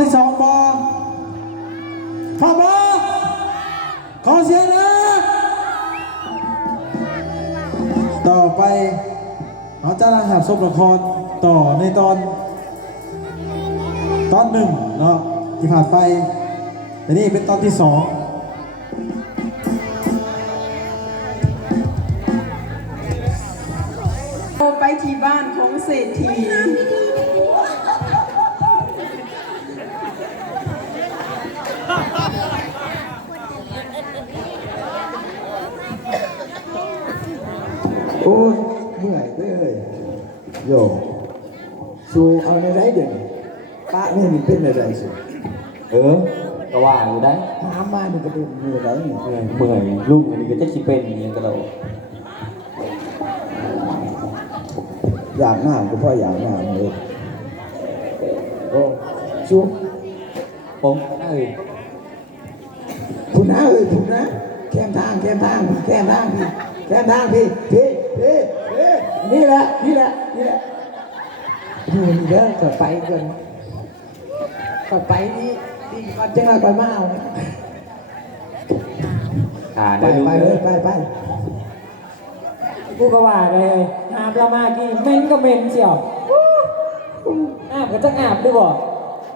ที่สองบอพร้อมบอขอเสียงนะต่อไปเราจะหับซบละครต่อในตอนหนึ่งเนาะที่ผ่านไปแต่นี่เป็นตอนที่สองไปที่บ้านของเศรษฐีโอ้ยเมื่อยเลยโยชูเอาในไรเดี๋ยวนี้ป้าเนี่ยมันเป็นอะไรสิก็ว่าอยู่ได้ถามมามันก็เป็นมือไรนี่ เมื่อยลูกมันก็จะคิดเป็นอย่างนี้ก็เรา อยากหน้าก็เพราะอยากหน้าเลยโอ้ชู ผมคุณนะคุณนะแค่ทางพี่นี่แหละดูนี่เด้อก็ไปกันก็ไปนี่ก่อนจะมาก่อนมาเอาไปเลยไปกูก็ว่าเลยอาบละมากี่เม้นก็เม้นเชียวอาบก็จะอาบด้วยบ่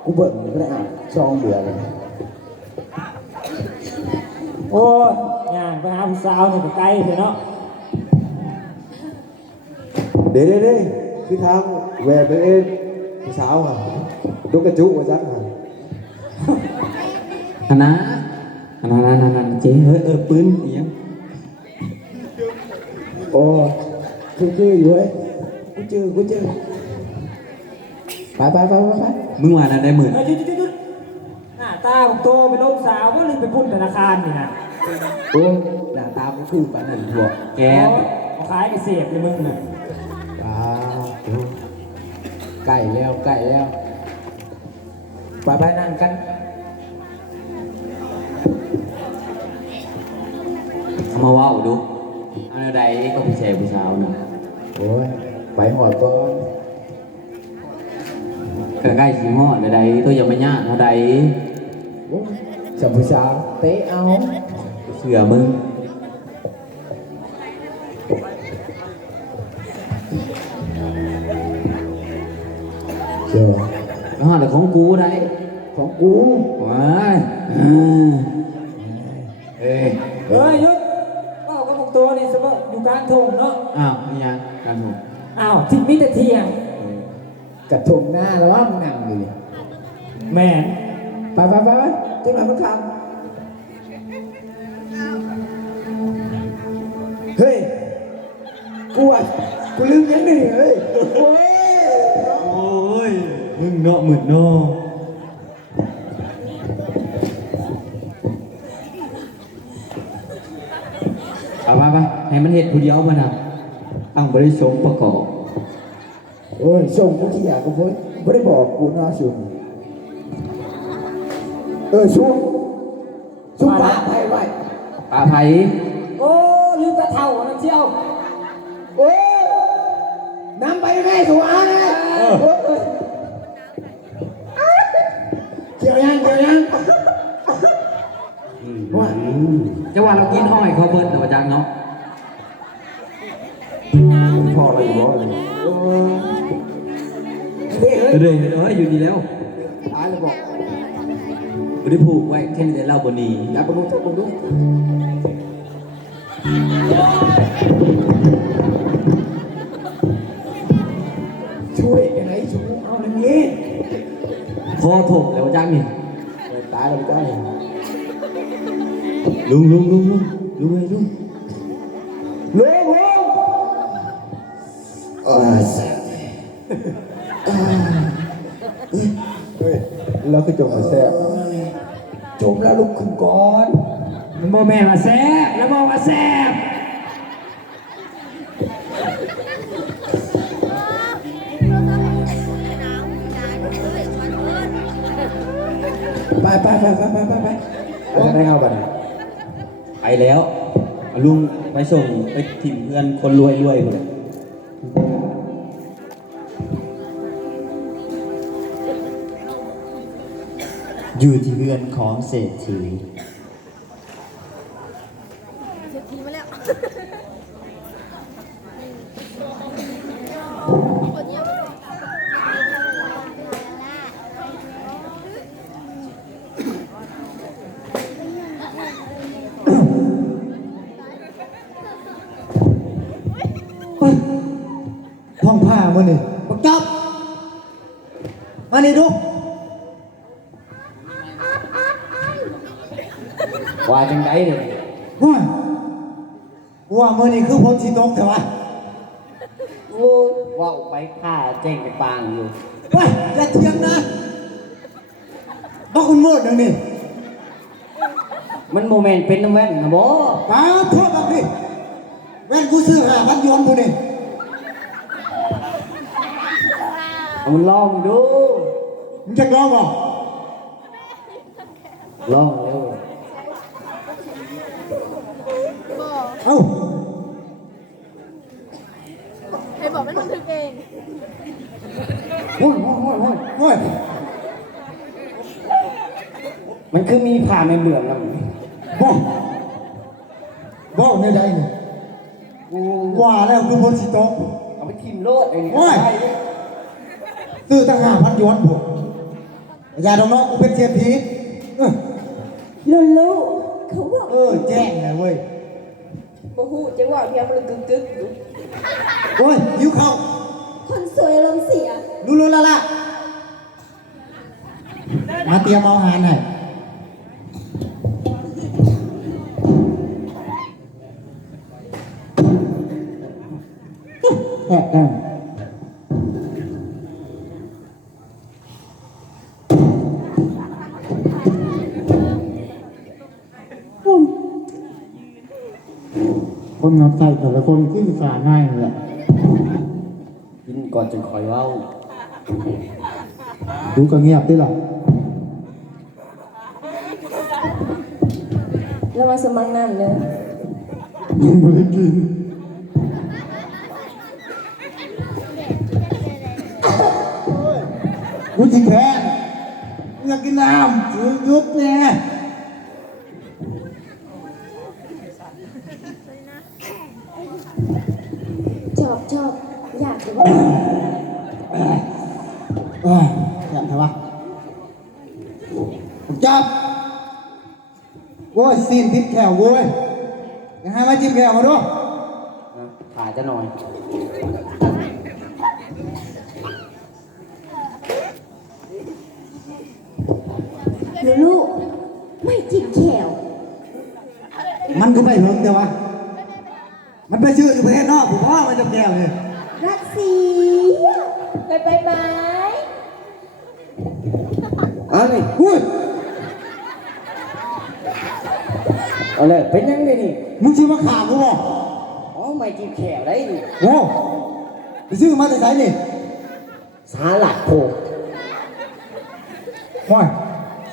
กูเบิ่งไม่ได้อ่านซองเบื่อเลย โอ้ยย่างไปหาผู้สาวนี่ก็ไกลเถอะเนาะ เดี๋ยวคือทางแหวกไปเองผู้สาวค่ะดูกระจุกว่าจักค่ะอันนั้นเจ๊เฮ้ยปืนอย่างเงี้ย โอ้คืออยู่เฮ้ยกูเจอไปมึงว่าได้หมื่นจุดหน้าตาของตัวเป็นลูกสาวก็เลยไปพุ่นธนาคารนี่นะ โอ้หน้าตากูคือปานนั้นพวกแกขายกระเสียบเลยมึงน่ะใกล้แล้วไปนั่งกันมาว่าดูอันใดก็ผู้ชายผู้สาวนะโอ้ยไปหอดก่อนใกล้สิฮอดใดตัวอย่ามาย่างเท่าใดสัมผู้สาวเตะเอาเสือมึงเจอฮอดของกูได้ของกูว้ายยุดก็กับพวกตัวนี่สมมติอยู่กลางทุ่งเนาะอ้าวนี่ยังกลางทุ่งที่มีแต่เที่ยงกระทงหน้าแล้วว่ามึงนั่งอยู่แม่ไปจังหวะมันทำเฮ้ยกูลืมยังหนึ่งเฮ้ยโอ้ยมึงเนาะมึงเนาะเอาไปให้มันเห็ดผู้เดียวมันอ่ะบริสมประกอบโอ้ยส่งกูที่อยากกูพูดไม่ได้บอกกูนะชุนชุนปลาไผ่ไว้ปลาไผ่โอ้ลืมกระเท่านั่นเชียวโอ้น้ำไปแม่สัวนะเกี่ยวยังว่าจะว่าเรากินอ้อยเขาเบิร์ดแต่ว่าจังเนาะพออะไรอยู่บ่เลยอยู่ดีแล้วตายเลยบอกไม่ได้ผูกไว้แค่ในเล่าบนนี้อย่าไปรู้ช่วยยังไงช่วยเอาอย่างนี้พอถกแล้วจังนี่ตายแล้วจ้าลุงไงลุงเราคือจมแซ่บจมแล้วลุกขึ้นก่อนมันบอกแม่มาแซ่บแล้วบอกว่าแซ่บไปได้เอาบัตรไปแล้วลุงไปส่งไปถิ่มเพื่อนคนรวยหมด อยู่ที่เรือนของเศรษฐี มาแล้ว ท่องผ้ามานี่บักจับมานี่ดู ว่าจังไดเนี่ย ว่ามือนี่คือผมสีตกใช่ไหม โอ้ยว่าออกไปฆ่าแจ้งไปปางอยู่ ไปอย่าเถียงนะบักอุ่นโมดหนึ่งนี่ มันโมเมนต์เป็นน้ำแว่นนะบ่ มาโทษบักนี่แว่นกูซื้อ5,000 หยวนกูนี่ เอาลองดู มึงจะลองบ่ ลองเร็ว เอ้า ใครบอกไม่ต้องถึงเอง โอ้ย มันคือมีผ่าไม่เหมือนแล้ว บ่ในใดนี่ว่าแล้วคือผมสีตก เอาไปทิมโลดไอ้นี่ โอ้ย ซื้อตั้ง5,000 หยวนพวกอย่าดองน้องกูเป็นเศรษฐีลูเขาบอก แจ้งเลยเว้ย บ่ฮู้จังว่าเพียงมันกึกอยู่ โอ้ยหิวข้าว คนสวยอารมณ์เสีย รู้ละล่ะมาเตรียมเอาอาหารให้แอบกันคนงับใส่แต่ละคนที่สาง่ายเลย กินก่อนจนคอยเว้า ดูก็เงียบได้หรอ แล้วมาสมัครนั่นเลย ยังไม่ได้กินกูจิแพ้อยากกินน้ำยุดเนี่ย ชอบอยากจะ อยากทำวะผมจับโว้ยซีนติดแขวโว้ยยังให้มาจิ้มแขวมาดู ถ่ายจะหน่อย ลูกไม่จิกแขว มันก็ไม่เหิงเดียววะมันไปชื่ออยู่ประเทศนอกผมว่ามันจะแก้วเลย รัสเซียไปไหม เอาเลย อุ้ย เอาเลยเป็นยังไงนี่ มึงชื่อมาขากูบ่ อ๋อไม่กินแขวได้นี่ โอ้ไปซื้อมาแต่ไหนนี่ สาลัดโผ ว้าย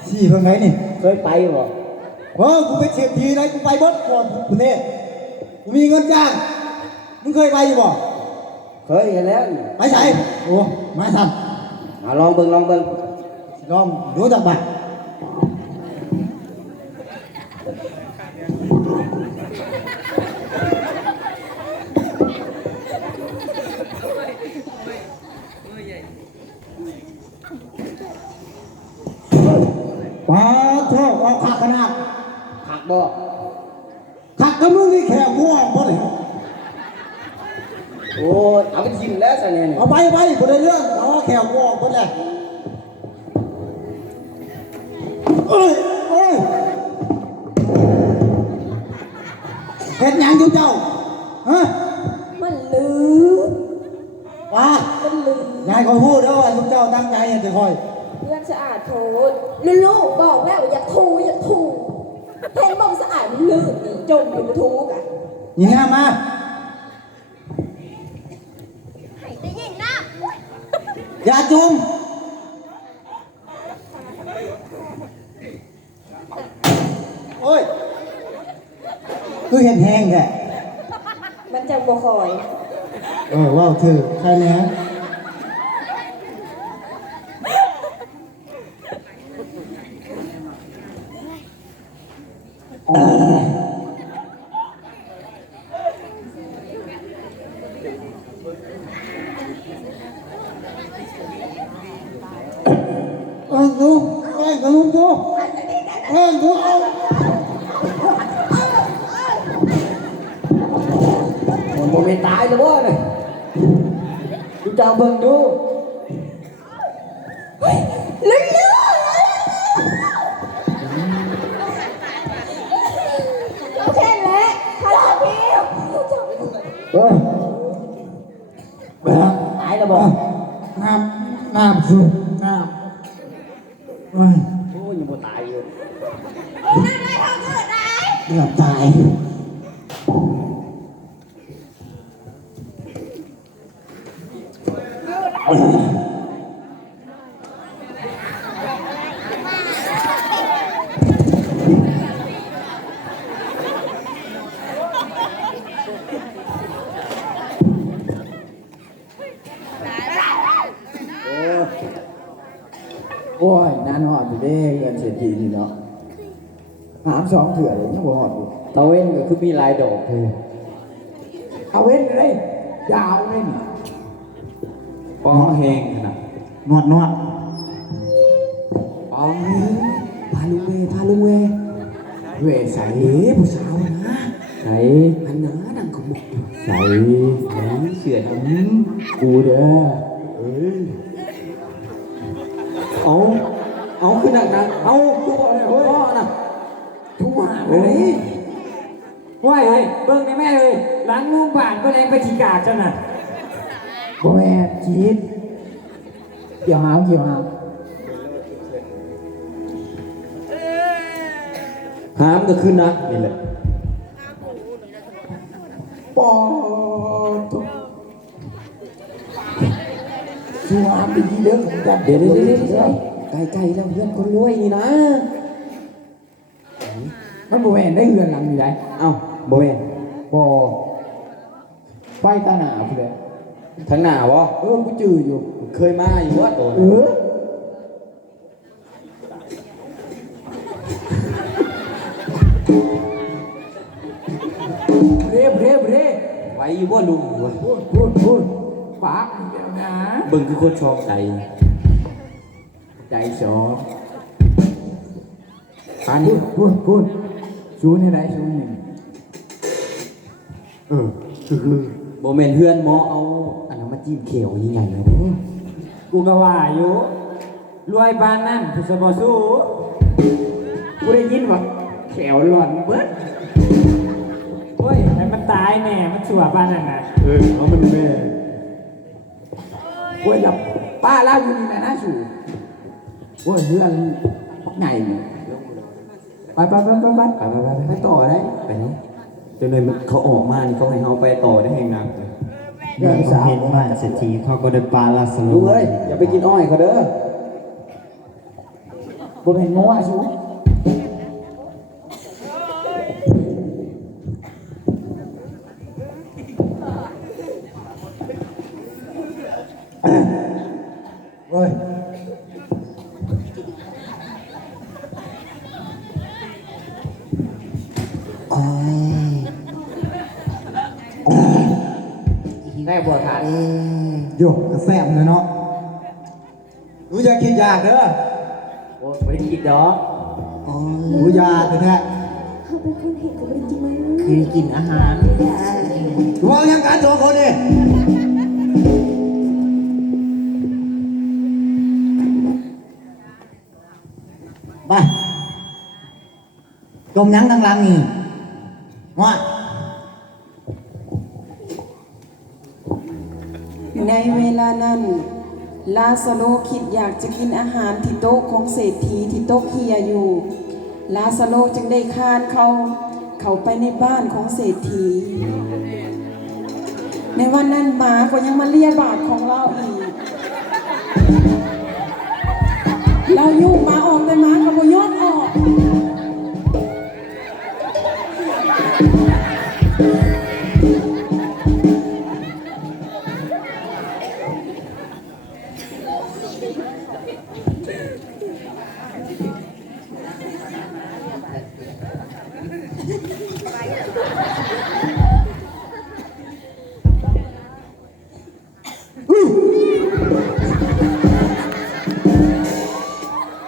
สี่เพิ่งไหนนี่ เคยไปบ่ กูไปเชียร์ทีไหนกูไปบดก่อนกูเนี่ยกูมีเงินจ้างมึงเคยไปอยู่บ่ เคยเห็นแล้วนี่ ไปไหนโอ้ไม่ทัน เอาลองเบิ่ง ลองดูจักบัตรป้าโทษเอาขาดขนาด หักบ่ ขัดกับมึงนี่แขวง่วงบ่เลย โอ้ยเอาไปทิมแล้วซะเนี่ยนี่ เอาไปบ่ได้เรื่องเอาแขวง่วงบ่เลยเอ้ยเฮ็ดหยังอยู่เจ้าฮะ มันลืม ว่า มันลืม ยายคอยพูดเด้อว่าลูกเจ้าตั้งใจจะคอย เพื่อนสะอาดโทษลูกบอกแล้วอย่าทูเห็นบอกสะอาดมันลื่นนี่จมอยู่มาทูกัน ยิงหน้ามา ได้ยิงนะ อย่าจุ่มโอ้ยคือเห็นแห้งแก มันจะบ่คอย ว้าวเธอใครเนี่ย ดูแกล้งกับลุงดูแกล้งดูมันโมเมนตายเลยบ่เนี่ยดูจางเบิ่งดู ลื่นโอเคแล้วฮัลโหลพี่ เฮ้ยไปฮะ ตายแล้วบอก น้ำสูน้ำเฮ้ย โอ้ยยังบ่ตายอยู่ นั่นไงทางเกิดไหน เกือบตาย โอ้ยนานหอดอยู่เด้เงินเศรษฐีนี่เนาะหามสองเถื่อเลยยังบ่หอดอยู่ ตะเว้นก็คือมีลายดอก เอาเว้นเลยยาวเว้น ป้อแหงขนาด นวดเอาพาลุงเวเวใส่ผู้สาวนะ ใส่ อันหนาดังขมุก ใส่ เสือท กูเด้อ เอาขึ้นหนักนะเอากูบอกเลยพ่อนะทุกหาเลย ว่าเลยเบิ่งในแม่เลยหลังมุมบ้านก็แรงไปขี้กากจังน่ะ บ่แม่จีดเกี่ยวหาม หามก็คือนักนี่แหละ ปอทุกชัวร์ดีเด้อของกัน เดี๋ยวไกลๆแล้วเพื่อนคนรวยนี่นะ มันบ่แม่นได้เฮือนหลังอยู่ไหน เอ้าบ่แม่น บ่ไฟตาหนาพุ่นเลย ทางหน้าวะ กูจื้ออยู่ เคยมาอยู่วะตัว เร่ ไว้อยู่บ่ลุงวะ พูดปากเดี๋ยวนะ เบิ่งคือคนชอบใจ ใจสอปานนี้พูดชูนี่ไหนชูนี่คือ บ่แม่นเฮือนหมอเอาอันนั้นมาจิ้มเขียวยิ่งใหญ่เลยเด้อ กูก็ว่าอยู่รวยปานนั่นผู้สบสู้ กูได้ยินว่าแขวหล่อนเบิด โอ้ยให้มันตายแน่มันชั่วปานนั่นน่ะ เอามันแม่กูหลับป้าเล่าอยู่นี่นะชูโอ้ยเพื่อนไงไปต่อได้ ไปนี่จนเลยมันเขาออกมานี่เขาให้เฮาไปต่อได้แห่งนักเลย เรื่องสาว เห็นว่าเศรษฐีเขาก็ได้ปลาลาส ลุ ลุ งเอ้ยอย่าไปกินอ้อยเขาเด้อ บ่เห็นง้อชูเฮ้ยได้บ่ทาน โยกกระแซมเลยเนาะรู้จะกินยาเด้อ โอ้ไม่ได้กินดอก รู้ยาแท้ เขาเป็นคนเห็นกับจริงไหม ๆคือกินอาหารว่ายังการสองคนนี่ไปจมยังดังๆนี่ว่า ในเวลานั้น ลาซาโลคิดอยากจะกินอาหารที่โต๊ะของเศรษฐีที่โต๊ะเฮียอยู่ ลาซาโลจึงได้คานเขาไปในบ้านของเศรษฐี ในวันนั้นหมาก็ยังมาเลียบาทของเราอีก เรายุ่งหมาออกแต่หมาก็บ่ยอมออก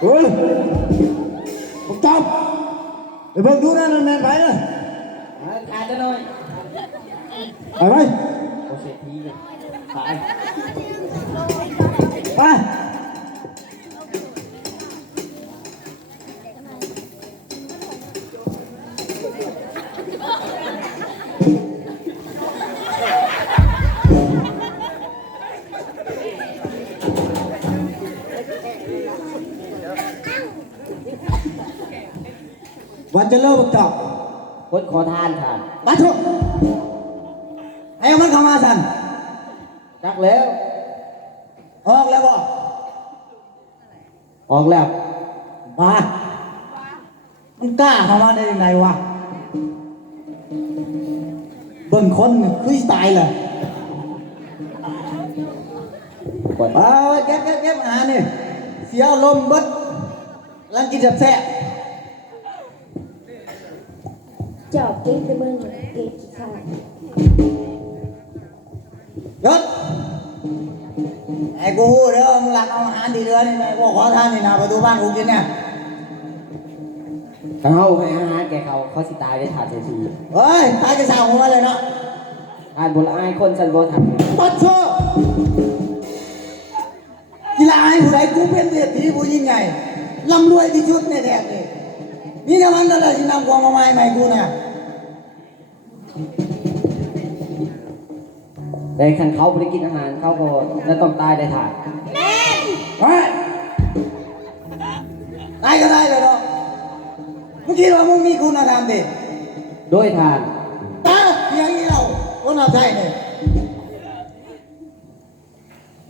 เฮ้ ฮ้ยผมจอบไปเบิ่งดูนะนั่นแม่นไปเลย ขาดจะหน่อย ไปไหม โอเศรษฐีเลยตาย ไปวันจะเลิกจอบ คนขอทานค่ะ มาทุกไอ้มันเข้ามาสั่น จักแล้ว ออกแล้วบ่ ออกแล้ว มามันกล้าเข้ามาได้ยังไงวะเบิ่งคนคือตายเลยเอาเก็บอาหารนี่เสียลมณ์เบิดรังกินแซ่บ จอบเก๊กไปเบิ่งเก๊กกี่ข้าว ยศไอ้กูเด้อมึงหลักเอาอาหารที่เรือนี่ไอ้พวกขอทานนี่นะประตูบ้านกูกินเนี่ย เขาให้อาหารแกเขาสิตายได้ถาดเศรษฐี เฮ้ยตายจะสาวหัวเลยเนาะ ทานบุญอายคนฉันโบทำ ปัดโชกีฬาให้ผู้ใดกูเป็นเศรษฐีผู้ยิ่งใหญ่ร่ำรวยที่สุดในแถบนี้นี่ถ้ามันอะไรที่นำความมาใหม่กูเนี่ย แต่คันเขาไม่ได้กินอาหารเขาก็จะต้องตายได้ถาด เฮ้ยตายก็ได้เลยเนาะมึงคิดว่ามึงมีคุณธรรมดิ โดยทาน ตาเพียงนี้เราคนเอาใจเนี่ย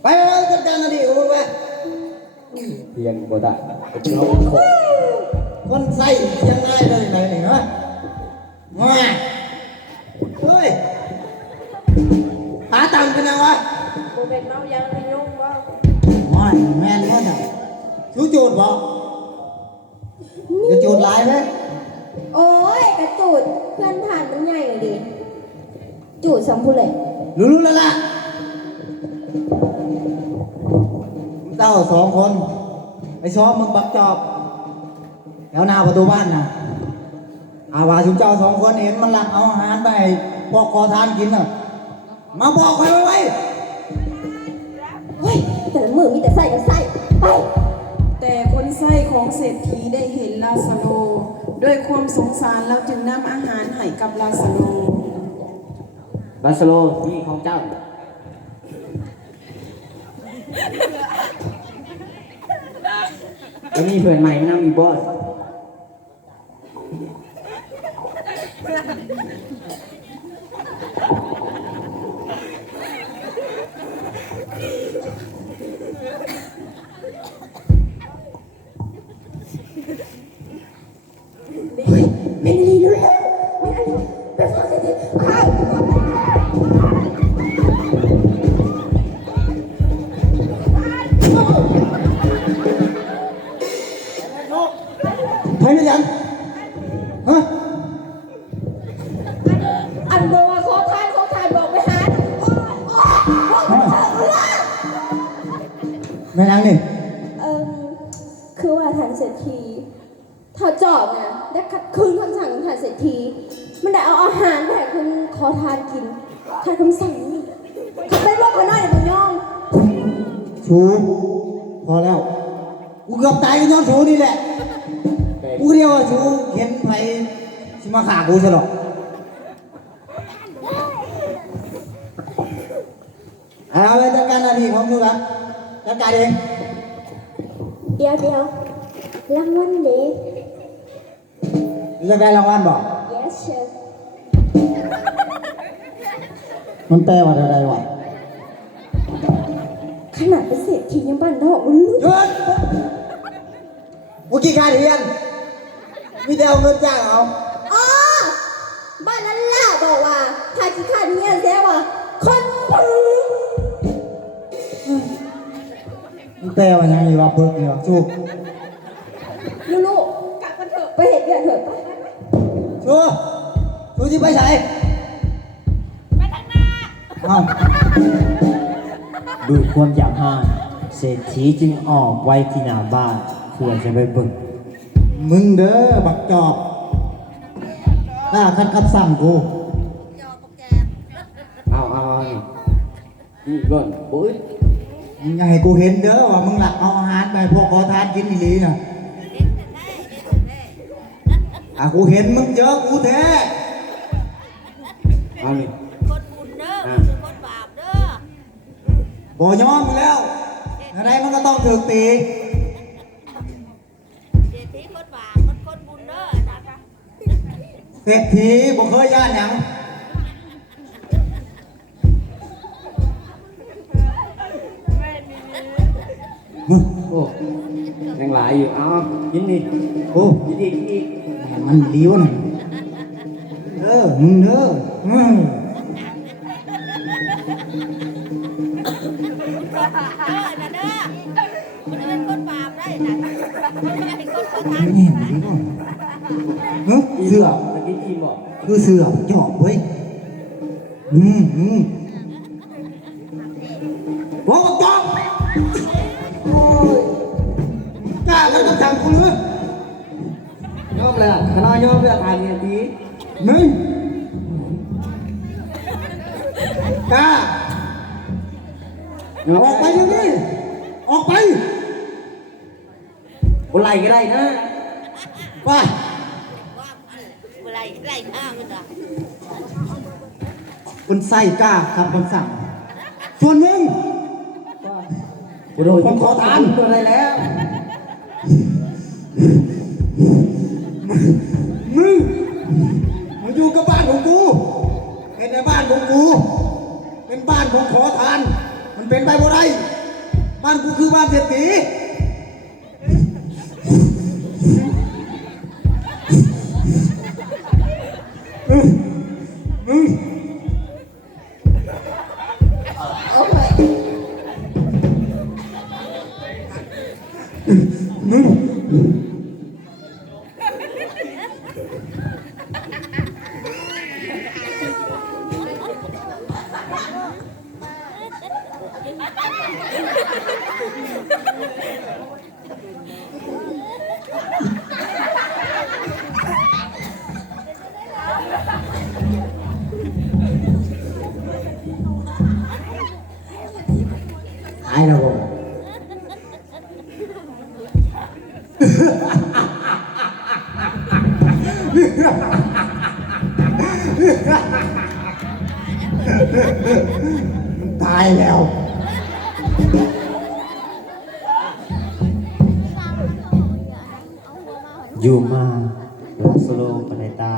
ไปจัดการนาดีกูไป เพียงบ่ได้ คนใส่ยังไงเลยไหนนี่ฮะมาเฮ้ยหาตังค์เป็นยังวะ กูเป็นเมายังไม่ยุ่งว่า ไม่แม่นแค่ไหนชูจูดบอกจะจูดหลายไหม โอ้ยกระจูดเพื่อนผ่านมันใหญ่เลยดิจูดสองผู้เลย รู้แล้วล่ะเจ้าสองคนไปซ้อมมึงบักจอบแล้วหน้าประตูบ้านนะอาว่าชุมเจ้าสองคนเห็นมันหลักเอาอาหารไปให้พวกขอทานกินน่ะมาบอกใครไว้ เฮ้ยแต่ละมือมีแต่ใส่กับใส่ไป แต่คนไส้ของเศรษฐีได้เห็นลาซาโลด้วยความสงสารแล้วจึงนำอาหารให้กับลาซาโล ลาสโลนี่ของเจ้าแล้วมีเพื่อนใหม่มันนำมีบอส ไม่ได้เลยไม่ได้ไปฟังสิไป ใครไม่ยังฮะ อันบอกว่าขอทานบอกไปหาไม่ยังนี่ คือว่าทานเศรษฐีถ้าจอบนะได้ขัดคืนคำสั่งของทานเศรษฐีมันได้เอาอาหารไปให้คุณขอทานกินขัดคำสั่งนี่ขัดไปบอกเขาหน่อยเดี๋ยวมึงยอม ชูพอแล้วกูเกือบตายกันย้อนชูนี่แหละกูเรียกว่าชูเห็นไผสิมาฆ่ากูใช่หรอเอาไปจัดการหน้าที่ของชูกันจัดการเอง เดี๋ยวรางวัลเด็ก จะได้รางวัลบอก yes chef มันแปลว่าอะไรวะ ขนาดเป็นเศรษฐียังบ้านทองมึง หยุดกูกี่การเรียนมีแต่เอาเงินจ้างเอา อ๋อบ้านนั้นล่ะบอกว่าถ้าขี้ข้าเนี่ยแซ่ว่าคนถือ มันแปลว่ายังไงวะเพิ่งนี่วะชู ลูกๆกลับกันเถอะไปเห็นเดือนเถอะไป ชูที่ไปไหน ไปทางหน้า เอ้า ด้วยความอยากห้ามเศรษฐีจึงออกไว้ที่หน้าบ้าน เพื่อจะไปเบิ่ง มึงเด้อบักจอบถ้าคัดคำสั่งกู เอานี่ก่อนโอ้ย มึงอย่าให้กูเห็นเด้อว่ามึงหลักเอาอาหารไปพวกขอทานกินอีหลีน่ะกูเห็นมึงเยอะกูแท้ เอานี่ คนบุญเด้อคือคนบาปเด้อ บ่ยอมมึงแล้วอะไรมันก็ต้องถูกตี เศรษฐีคนบาปมันคนบุญเด้อนะ เศรษฐีบ่เคยย่านหยัง โอ้ยังหลายอยู่เอากินนี่ โอ้ กินอีก มันเลี้ยวน่ะมึงเด้อเด้อนะเด้อมันเป็นคนบาปได้นะไม่ใช่คนขอทาน นี่มันดีบ่เสือ ตะกี้อิ่มบ่ คือเสือจอบเว้ยโอ้จอบโอ้ยกล้ากันกับทางกูเลย ยอมเลยขนาดยอมเลยอ่านเนี่ยดี มึงกล้าออกไปเดี๋ยวนี้ออกไป คนไหลก็ได้นะ ไป ว่าอะไรไรหน้ามันอ่ะ คนใส่กล้าครับคนสั่งส่วนมึง กูโดน ผมขอทาน อะไรแล้ว มึงอยู่กับบ้านของกูเป็นในบ้านของกูเป็นบ้านของขอทานมันเป็นไปบ่ได้บ้านกูคือบ้านเศรษฐีหายแล้วบ่มันตายแล้ว อยู่มาลาสโลปในใต้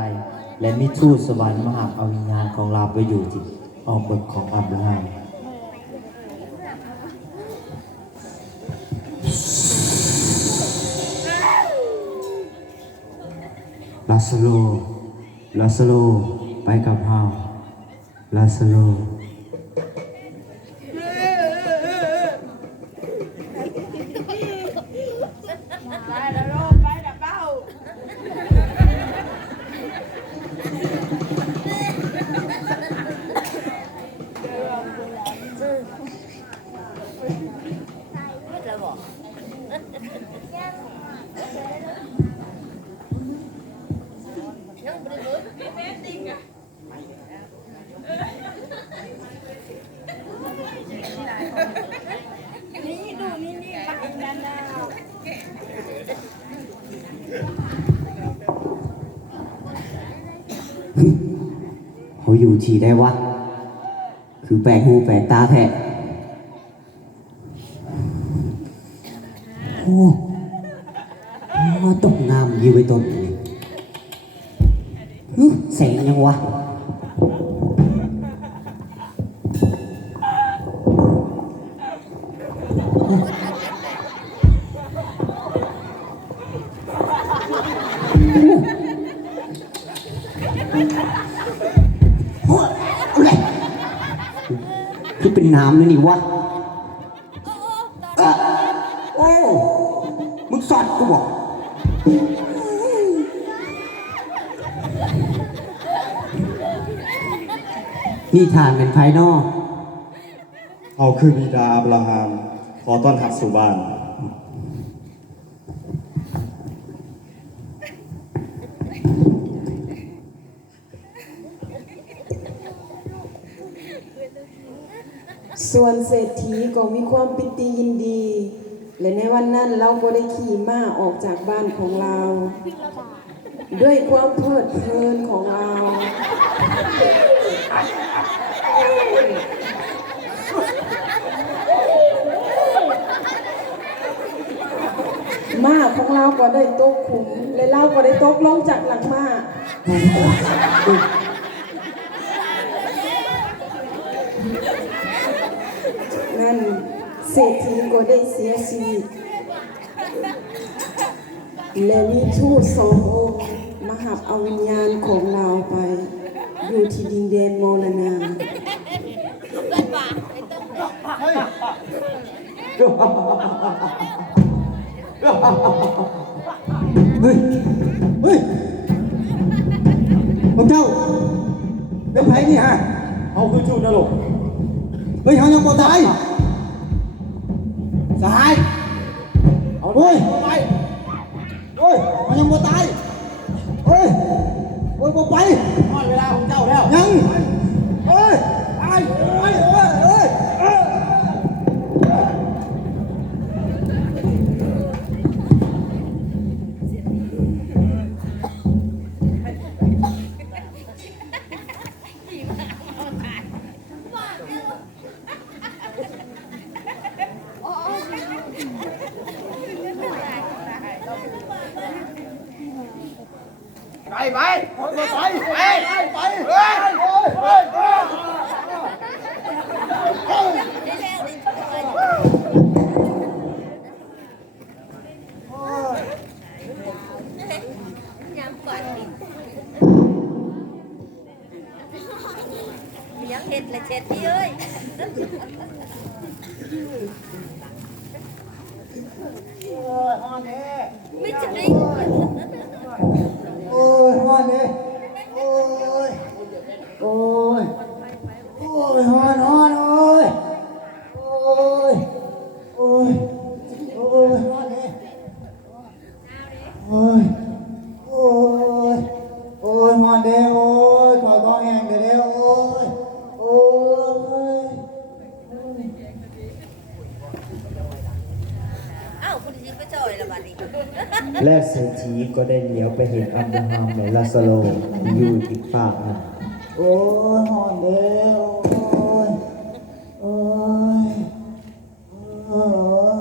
และมิทูตสวรรค์มหาเอาวิญญาณของลาไปอยู่ที่อ้อมอกของอับราฮัมลาสโลไปกับเฮาลาสโล เขาอยู่ที่ได้วะคือแปลกหูแปลกตาแท้โอ้ตกน้ำยืนไปต้นนี่แสงยังวะคือเป็นน้ำเลยนี่วะโอ้ มึงสอดกูบอกนี่ทานเป็นภายนอก เขาคือบิดาอับราฮัมขอต้อนรับสู่บ้าน ส่วนเศรษฐีก็มีความปิติยินดี และในวันนั้นเราก็ได้ขี่ม้าออกจากบ้านของเรา ด้วยความเพลิดเพลินของเราม้าของเราก็ได้ตกขุมและเราก็ได้ตกลงจากหลังม้านั่นเศรษฐีก็ได้เสียชีวิตและมีทูต2 องค์มาหับเอาวิญญาณของเราไป อยู่ที่ดินแดนโมรณา เฮ้ย เฮ้ยพวกเจ้า เป็นไผนี่ฮะ เอาคือจูนนะลูก เฮ้ยเขายังบ่ตายสหาย เอา เฮ้ย ไป เฮ้ยเขายังบ่ตายเฮ้ยโอ้ยบ่ไป ทอดเวลาของเจ้าแล้ว ยังเฮ้ยไปเฮ้ยเฮ้ยเฮ้ยเฮ้ย ยามก่อนดิมียังเห็ดและเช็ดที่เอ้ยไม่ใช่ โอ้ยฮอนเนี่ยโอ้ย โอ้ย โอ้ยฮอนฮอนโอ้ย โอ้ย โอ้ย โอ้ยฮอนเนี่ยโอ้ย โอ้ย โอ้ยฮอนเด้โอ้ยขอต้องแห้งเด้โอ้ย โอ้ย เอ้าคุณชิไปจ่อยละบัดนี้ และเศรษฐีก็ได้เหลียวไปเห็นอับราฮัมและลาซาโลอยู่อีกฝากหนึ่ง โอ้ยฮอนเด้โอ้ย โอ้ย โอ้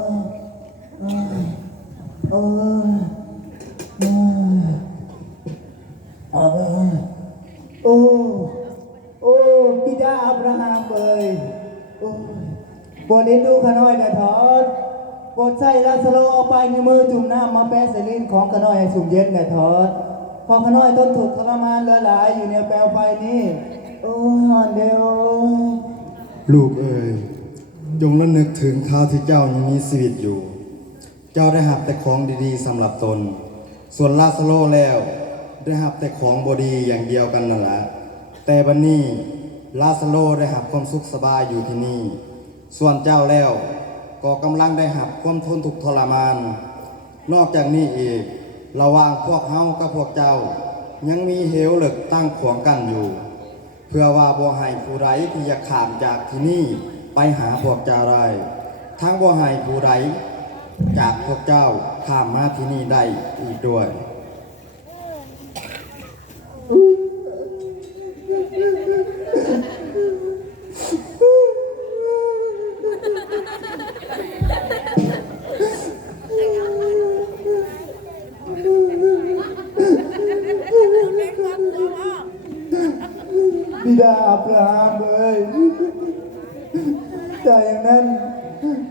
ย โอ้ย โอ้ย โอ้โอ้บิดาอับราฮัมเอ้ยโอ้ยโปรดเอ็นดูข้าน้อยนะทอดโปรดใส่ลาสโลเอาไปในมือจุ่มน้ำมาแปะใส่ลิ้นของข้าน้อยให้สุ่มเย็นนะทอดพอข้าน้อยต้นถูกทรมานเหลือหลายอยู่ในแปลวไฟนี่โอ้ยหอนเดียว ลูกเอ๋ยจงระลึกถึงข้าวที่เจ้ายังมีชีวิตอยู่ เจ้าได้หับแต่ของดีๆสำหรับตน ส่วนลาซาโลแล้วได้หับแต่ของบดีอย่างเดียวกันนั่นแหละแต่บัดนนี้ลาซาโลได้หับความสุขสบายอยู่ที่นี่ ส่วนเจ้าแล้วก็กำลังได้หับความทนทุกข์ทรมาน นอกจากนี้อีกระหว่างพวกเฮากับพวกเจ้ายังมีเหวเหล็กตั้งขวางกันอยู่ เพื่อว่าบ่ให้ผู้ใดที่จะข้ามจากที่นี่ไปหาพวกเจ้าได้ทั้งบ่ให้ผู้ใดจากพวกเจ้าข้ามมาที่นี่ได้อีกด้วย บิดาอับราฮัมเอ้ยแต่อย่างนั้น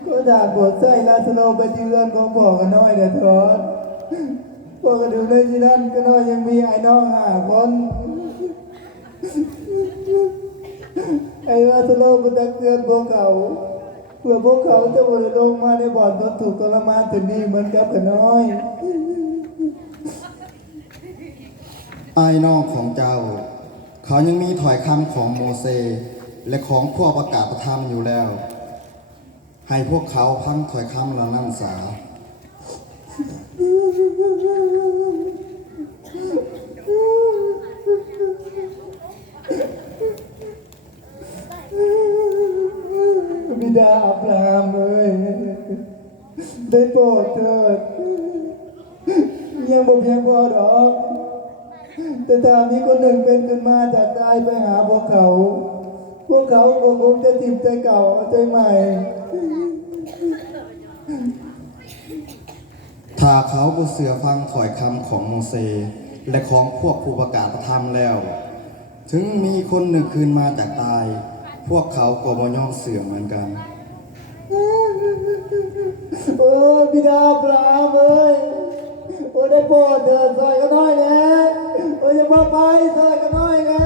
ก็ด่าบทใส่ลาสโลไปที่เรือนของพ่อกันน้อยเด้อทอดพ่อก็ดูในที่นั่นก็น้อยยังมีไอ้น้อง5 คนไอ้ลาสโลก็ตักเตือนพวกเขาเพื่อพวกเขาจะบ่ได้ลงมาในบ่อนทนถูกข์ทรมานถึงนี้เหมือนกับกันน้อย ไอ้น้องของเจ้า เขายังมีถ้อยคำของโมเสสและของพวกประกาศประธรรมอยู่แล้ว ให้พวกเขาพังถ้อยคำเหล่านั้นสา บิ ยังบ่เพียงพอดอก แต่ถ้ามีคนหนึ่งเป็นขึ้นมาจากตายไปหาพวกเขาก็คงจะทิมใจเก่าเอาใจใหม่ ถ้าเขาบ่เสือฟังถ้อยคำของโมเสสและของพวกผู้ประกาศพระธรรมแล้ว ถึงมีคนหนึ่งคืนมาจากตาย พวกเขาก็บ่ยอมเสือเหมือนกัน โอ้บิดาพรามเอ้ยโอ้ได้โปรดเถิดซอยกันน้อยแน่โอ้อย่ามาไปซอยกันน้อยแน่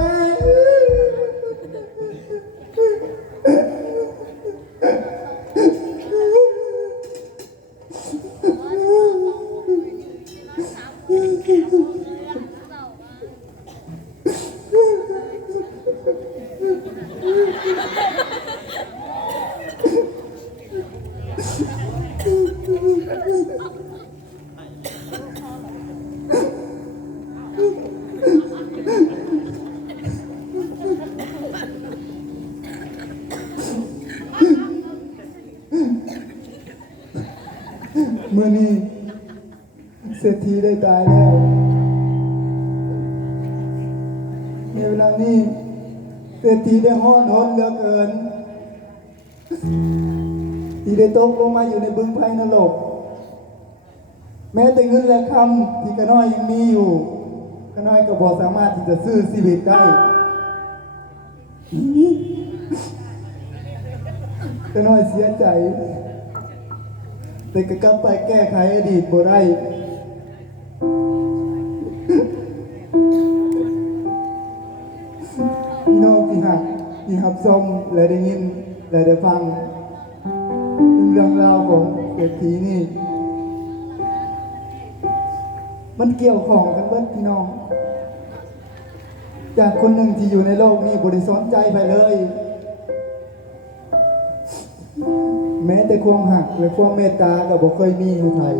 เมื่อนี้เศรษฐีได้ตายแล้วในเวลานี้เศรษฐีได้ห้อนหนเหลือเกินที่ได้ตกลงมาอยู่ในบึงไฟนรกแม้แต่เงินและคำที่กระน้อยยังมีอยู่กระน้อยก็บ่สามารถที่จะซื้อชีวิตได้กระน้อยเสียใจแต่ก็กลับไปแก้ไขอดีตบ่ได้พี่น้องที่หักที่หับชมและได้ยินและได้ฟังถึงเรื่องราวของเศรษฐีนี่มันเกี่ยวข้องกันเบิดพี่น้องจากคนหนึ่งที่อยู่ในโลกนี้บ่ได้สนใจไปเลยแม้แต่ความหักและความเมตตาก็บ่เคยมีอยู่ไทย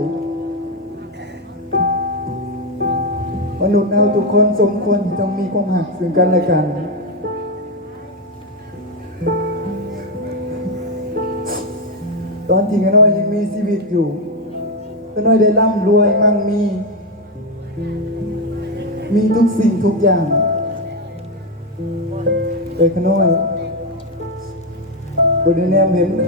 มนุษย์เราทุกคนสมควรที่ต้องมีความหักซึ่งกันและกันตอนที่กระน้อยยังมีชีวิตอยู่กระน้อยได้ร่ำรวยมั่งมีทุกสิ่งทุกอย่างกระน้อยบ่ได้แนมเห็น